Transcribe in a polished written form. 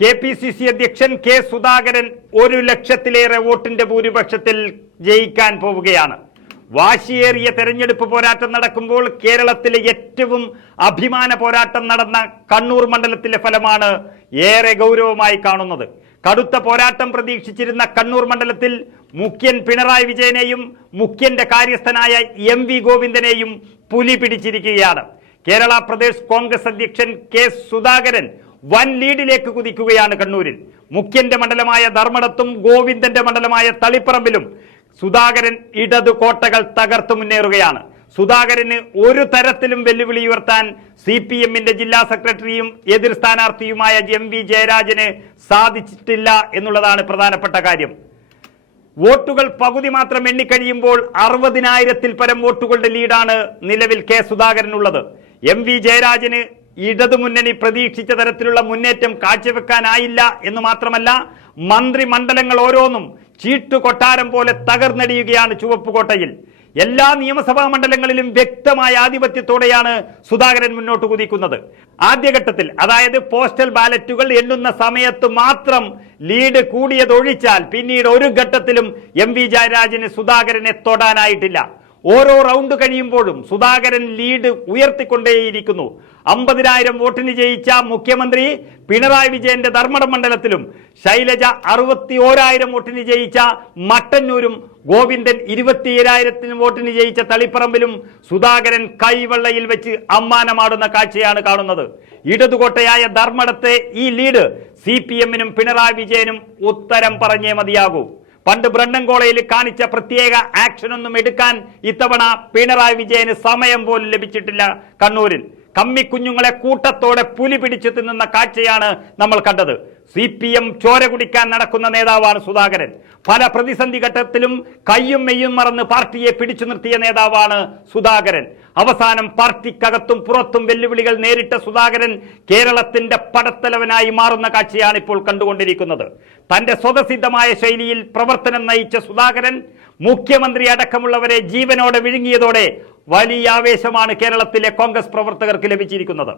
KPCC അധ്യക്ഷൻ K Sudhakaran 1 ലക്ഷത്തിലേറെ വോട്ടിന്റെ ഭൂരിപക്ഷത്തിൽ ജയിക്കാൻ പോവുകയാണ്. വാശിയേറിയ തെരഞ്ഞെടുപ്പ് പോരാട്ടം നടക്കുമ്പോൾ കേരളത്തിലെ ഏറ്റവും അഭിമാന പോരാട്ടം നടന്ന കണ്ണൂർ മണ്ഡലത്തിലെ ഫലമാണ് ഏറെ ഗൗരവമായി കാണുന്നത്. കടുത്ത പോരാട്ടം പ്രതീക്ഷിച്ചിരുന്ന കണ്ണൂർ മണ്ഡലത്തിൽ മുഖ്യൻ പിണറായി വിജയനെയും മുഖ്യന്റെ കാര്യസ്ഥനായ MV ഗോവിന്ദനെയും പുലി പിടിച്ചിരിക്കുകയാണ്. കേരള പ്രദേശ് കോൺഗ്രസ് അധ്യക്ഷൻ കെ സുധാകരൻ വൻ ലീഡിലേക്ക് കുതിക്കുകയാണ്. കണ്ണൂരിൽ മുഖ്യന്റെ മണ്ഡലമായ ധർമ്മടത്തും ഗോവിന്ദന്റെ മണ്ഡലമായ തളിപ്പറമ്പിലും സുധാകരൻ ഇടതു കോട്ടകൾ തകർത്തു മുന്നേറുകയാണ്. സുധാകരന് ഒരു തരത്തിലും വെല്ലുവിളി ഉയർത്താൻ CPM-ന്റെ ജില്ലാ സെക്രട്ടറിയും എതിർ സ്ഥാനാർത്ഥിയുമായ MV ജയരാജന് സാധിച്ചിട്ടില്ല എന്നുള്ളതാണ് പ്രധാനപ്പെട്ട കാര്യം. വോട്ടുകൾ പകുതി മാത്രം എണ്ണിക്കഴിയുമ്പോൾ 60,000-ൽ പരം വോട്ടുകളുടെ ലീഡാണ് നിലവിൽ കെ സുധാകരനുള്ളത്. MV ജയരാജന് ഇടതുമുന്നണി പ്രതീക്ഷിച്ച തരത്തിലുള്ള മുന്നേറ്റം കാഴ്ചവെക്കാനായില്ല എന്ന് മാത്രമല്ല, മന്ത്രി മണ്ഡലങ്ങൾ ഓരോന്നും ചീട്ടുകൊട്ടാരം പോലെ തകർന്നടിയുകയാണ് ചുവപ്പുകോട്ടയിൽ. എല്ലാ നിയമസഭാ മണ്ഡലങ്ങളിലും വ്യക്തമായ ആധിപത്യത്തോടെയാണ് സുധാകരൻ മുന്നോട്ട് കുതിക്കുന്നത്. ആദ്യഘട്ടത്തിൽ, അതായത് പോസ്റ്റൽ ബാലറ്റുകൾ എണ്ണുന്ന സമയത്ത് മാത്രം ലീഡ് കൂടിയതൊഴിച്ചാൽ പിന്നീട് ഒരു ഘട്ടത്തിലും MV ജയരാജന് സുധാകരനെ തൊടാനായിട്ടില്ല. ഓരോ റൗണ്ട് കഴിയുമ്പോഴും സുധാകരൻ ലീഡ് ഉയർത്തിക്കൊണ്ടേയിരിക്കുന്നു. 50,000 വോട്ടിന് ജയിച്ച മുഖ്യമന്ത്രി പിണറായി വിജയന്റെ ധർമ്മടം മണ്ഡലത്തിലും ശൈലജ 61,000 വോട്ടിന് ജയിച്ച മട്ടന്നൂരും ഗോവിന്ദൻ 27,000 വോട്ടിന് ജയിച്ച തളിപ്പറമ്പിലും സുധാകരൻ കൈവെള്ളയിൽ വെച്ച് അമ്മാനമാടുന്ന കാഴ്ചയാണ് കാണുന്നത്. ഇടതുകോട്ടയായ ധർമ്മടത്തെ ഈ ലീഡ് CPM-നും പിണറായി വിജയനും ഉത്തരം പറഞ്ഞേ മതിയാകൂ. പണ്ട് ബ്രണ്ണൻകോളയിൽ കാണിച്ച പ്രത്യേക ആക്ഷനൊന്നും എടുക്കാൻ ഇത്തവണ പിണറായി വിജയന് സമയം പോലും ലഭിച്ചിട്ടില്ല. കണ്ണൂരിൽ കമ്മിക്കുഞ്ഞുങ്ങളെ കൂട്ടത്തോടെ പുലി പിടിച്ചു തിന്നുന്ന കാഴ്ചയാണ് നമ്മൾ കണ്ടത്. CPM ചോര കുടിക്കാൻ നടക്കുന്ന നേതാവാണ് സുധാകരൻ. പല പ്രതിസന്ധി ഘട്ടത്തിലും കയ്യും മെയ്യും മറന്ന് പാർട്ടിയെ പിടിച്ചു നിർത്തിയ നേതാവാണ് സുധാകരൻ. അവസാനം പാർട്ടിക്കകത്തും പുറത്തും വെല്ലുവിളികൾ നേരിട്ട സുധാകരൻ കേരളത്തിന്റെ പടത്തലവനായി മാറുന്ന കാഴ്ചയാണ് ഇപ്പോൾ കണ്ടുകൊണ്ടിരിക്കുന്നത്. തന്റെ സ്വതസിദ്ധമായ ശൈലിയിൽ പ്രവർത്തനം നയിച്ച സുധാകരൻ മുഖ്യമന്ത്രി അടക്കമുള്ളവരെ ജീവനോടെ വിഴുങ്ങിയതോടെ വലിയ ആവേശമാണ് കേരളത്തിലെ കോൺഗ്രസ് പ്രവർത്തകർക്ക് ലഭിച്ചിരിക്കുന്നത്.